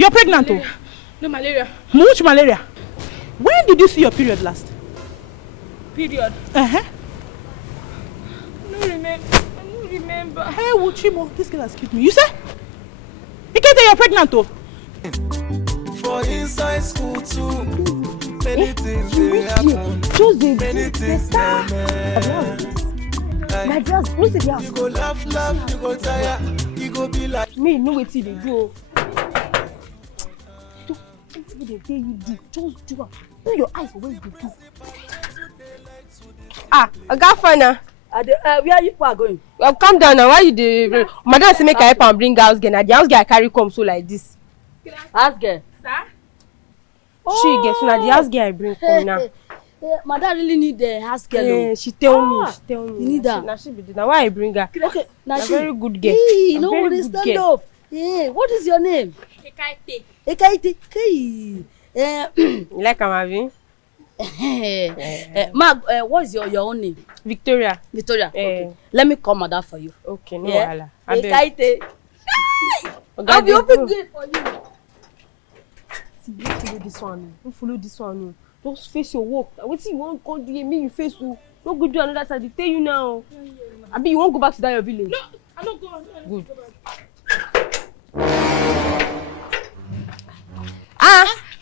You're pregnant, malaria. No malaria. Which malaria? When did you see your period last? Period. Uh-huh. I don't remember. Hey, Wuchimo, this girl has killed me. You say? You can't say you're pregnant, though. For inside school too, many things they happen. Many things they My girls, look at the house. You go laugh, you go tire, you go be like Me, no way till they go. Don't they pay you do. Just do it. Put your eyes away you do. I got fun now. Where you are going? Well, calm down now. Why you dey? Madam say make I help and bring house girl. Now the house girl I carry come so like this. House girl. Sir? She get so now the house girl I bring come now. Madam really need the house girl. Yeah, she tell me. You need her. Now she be now why I bring her? Okay, now She's she. a very good girl. Hey, A no very worry, good stand girl. up. Yeah, what is your name? Ekaite. Ekaite. Hey. You like am, abi? What is your own name? Victoria. Victoria. Okay. Let me call Madam for you. Okay, no Yeah. wahala. Abeg. Ekaite. I'll be open gate for you. See, don't follow this one. Don't follow this one. Just face your work. Wetin you wan go do? Make you face you. No go do another side. They tell you now. Abi you wan go back to that your village? No, I don't go. Good.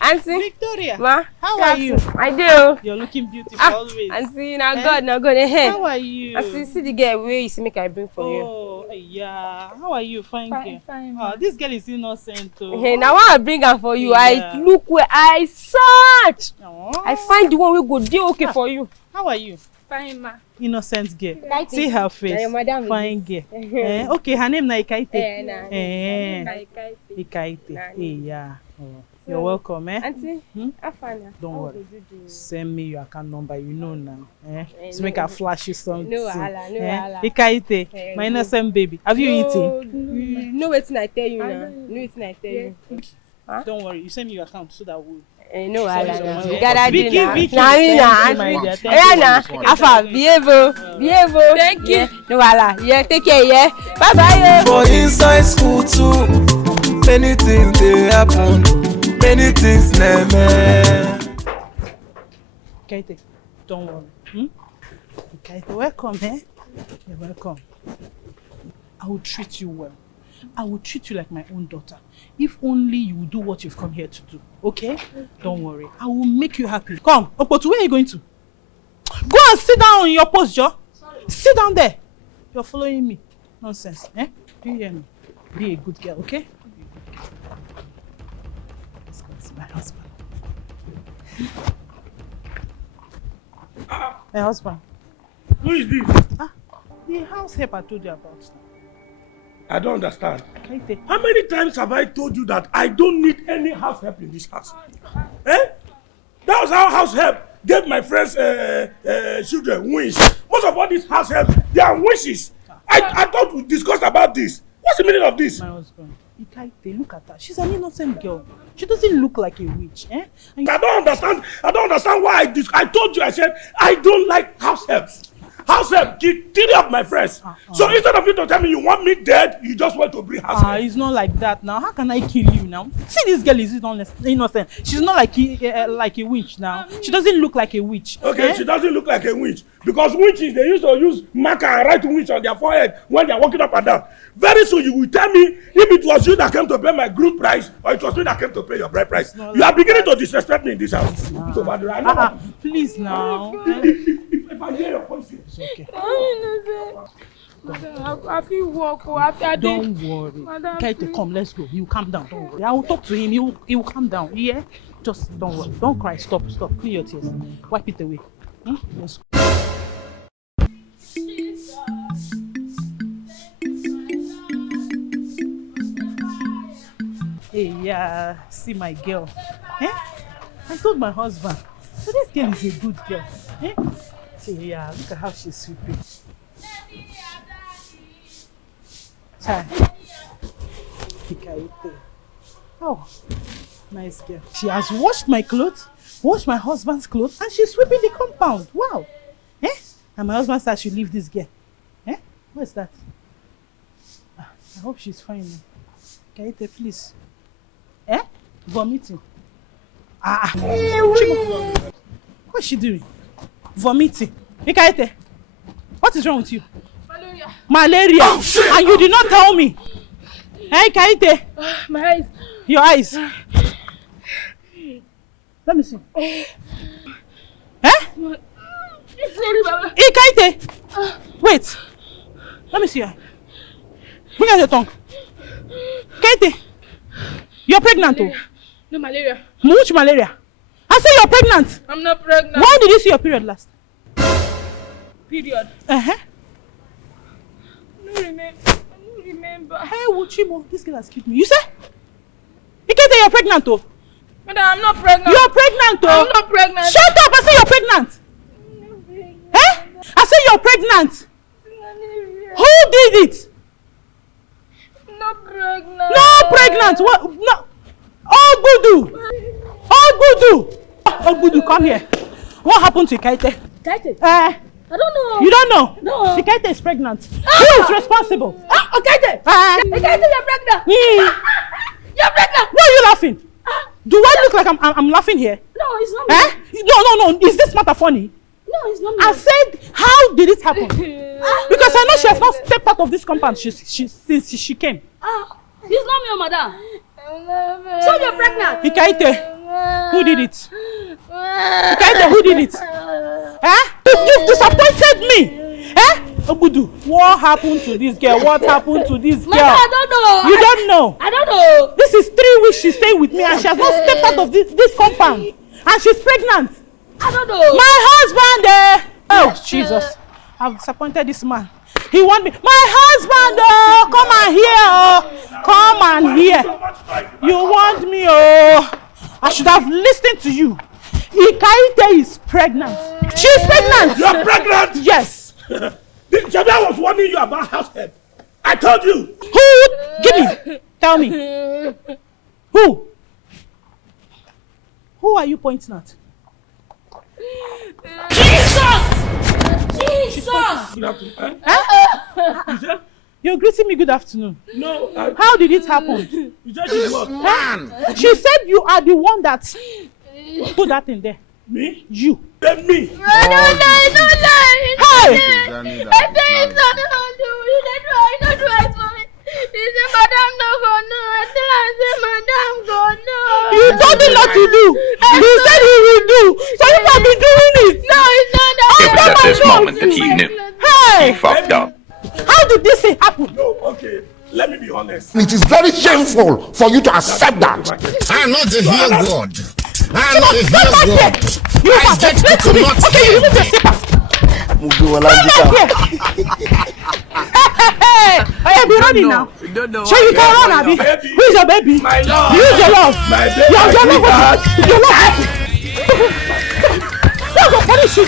Auntie. Victoria, Ma. how are you? I do. You're looking beautiful always. Auntie, now God, now God. Hey. How are you? Auntie, see the girl where you see make I bring for you. Oh, yeah. How are you? Fine girl. Fine. Oh, this girl is innocent. Oh. Hey, now I bring her for you. Yeah. I look where I search. Oh. I find the one we go dey okay for you. How are you? Fine, ma. Innocent girl. Like See her face. Na your madam be Fine girl. Okay, her name na Ikaite. Ekaite. Ikaite. Nah, Hey, yeah. Oh. You're welcome, eh? Auntie, Hmm? Afana. Don't how worry. go you do? Send me your account number, you know now. So no. make her flash you something. No wahala, no wahala. Ikaite, Eh, my innocent baby. Have you eaten? You know wetin I tell you now. don't Know wetin I tell you. Huh? Don't worry, you send me your account so that we'll. No wahala Sorry, now. sorry. You gotta do Vicky, now. Vicky, Na me thank na you, auntie. my dear, thank Yeah you. na. Afa, behave oh. Thank you. Yeah, no wahala. Yeah, take care, yeah. Bye bye. for inside school too. Many things they happen. Many things never. Ikaite, don't worry. Ikaite, welcome, eh? You're welcome. I will treat you well. I will treat you like my own daughter. If only you will do what you've come here to do, okay? Don't worry. I will make you happy. Come, Opotu, where are you going to? Go and sit down on your post, Joe. Sit down there. You're following me. Nonsense, eh? Do you hear me? Be a good girl, okay? Let's go see my husband. My husband. Who is this? The house help I told you about. I don't understand. Ikaite. How many times have I told you that I don't need any house help in this house? Eh? That was how house help gave my friends children wings. Most of all these house help, they are wishes. I thought we discussed about this. What's the meaning of this? My husband. Ikaite, look at her. She's an innocent girl. She doesn't look like a witch, eh? And I don't understand why I told you, I said, I don't like house helps. House help killed 3 of my friends. So instead of you to tell me you want me dead, you just want to bring house help. it's not like that now. How can I kill you now? See, this girl is innocent. She's not like a witch now. She doesn't look like a witch. Okay, eh? she doesn't look like a witch. Because witches, they used to use marker and write witch on their forehead when they are walking up and down. Very soon you will tell me if it was you that came to pay my groom price or it was me that came to pay your bride price. You are beginning to disrespect me in this house. So, Please now. if I hear your voice, It's okay. I feel walk. I Don't worry. Madam, Ikaite, come, let's go. You calm down. Don't worry. I will talk to him. He will calm down. Yeah? Just don't worry. Don't cry. Stop. Clean your tears. Wipe it away. Let's go. Hey, yeah, see my girl. Eh? I told my husband. So this girl is a good girl. Eh? See, yeah, look at how she's sweeping. Chai. Ikaite. Oh, nice girl. She has washed my clothes, washed my husband's clothes, and she's sweeping the compound. Wow. Eh? And my husband said I should leave this girl. Eh? What's that? I hope she's fine now. Ikaite, please. Eh? Vomiting. Chibo. What is she doing? Vomiting. Ikaete, what is wrong with you? Malaria. Malaria. Oh, shit. And you did not tell me. Hey, Ikaete. My eyes. Your eyes. Let me see. Eh? It's sorry, Baba. Ikaete. Wait. Let me see her. Bring out your tongue. Ikaete. You're pregnant, Malaria. No malaria. Which malaria? I say you're pregnant. I'm not pregnant. When did you see your period last? Period. Uh-huh. I don't remember. Hey, Wuchimo, this girl has killed me. You say? Ikaete, you're pregnant, though. Madam, I'm not pregnant. You're pregnant, though. I'm not pregnant. Shut up! I say you're pregnant. Eh? I say you're pregnant. Who did it? Not pregnant. No pregnant. What? No. Oh, Budu, come here. What happened to Ikaete? Ikaete? I don't know. You don't know? No. Ikaete is pregnant. Who is responsible? Ikaete! Ikaete, you're pregnant! You're pregnant! Why are you laughing? Do I look like I'm laughing here? No, it's not me. No. Is this matter funny? No, it's not me. I said, how did it happen? Because I know she has not stepped out of this compound since she came. It's not me, madam. So you're pregnant? Ikaete, who did it? Ikaete, who did it? You've disappointed me. Obudu, what happened to this girl? What happened to this girl? Madam, I don't know. You don't know? I don't know. This is 3 weeks she's staying with me and she has not stepped out of this compound. And she's pregnant. I don't know. My husband, oh, Jesus. I've disappointed this man. He want me. My husband, come and hear. You want me, I should have listened to you. Ikaete is pregnant. She's pregnant. You're pregnant? Yes. Jabia was warning you about house help. I told you. Who? Give me. Tell me. Who? Who are you pointing at? Jesus! You're greeting me good afternoon. No. How did it happen? You said she's what? Man. She said you are the one that put that in there. Me? You. Then me. Don't lie. Hey! I say it's not do. You don't do it for me. He said, Madam, no go no. I tell her, say, Madam, go no. You told him not to do. He said he will do. So you have been doing it. No, it's not that. It was at this moment that he knew. Hey! He fucked up. How did this thing happen? No, okay. Let me be honest. It is very shameful for you to accept that. I'm not a here God. I'm not a here God. You must explain to me. Okay, you remove your slippers. Come back here. Hey, be running now. So you can run, Abby. Who is your baby? My love. Who is your love? My baby. Your love. Your love. You're going to punish you.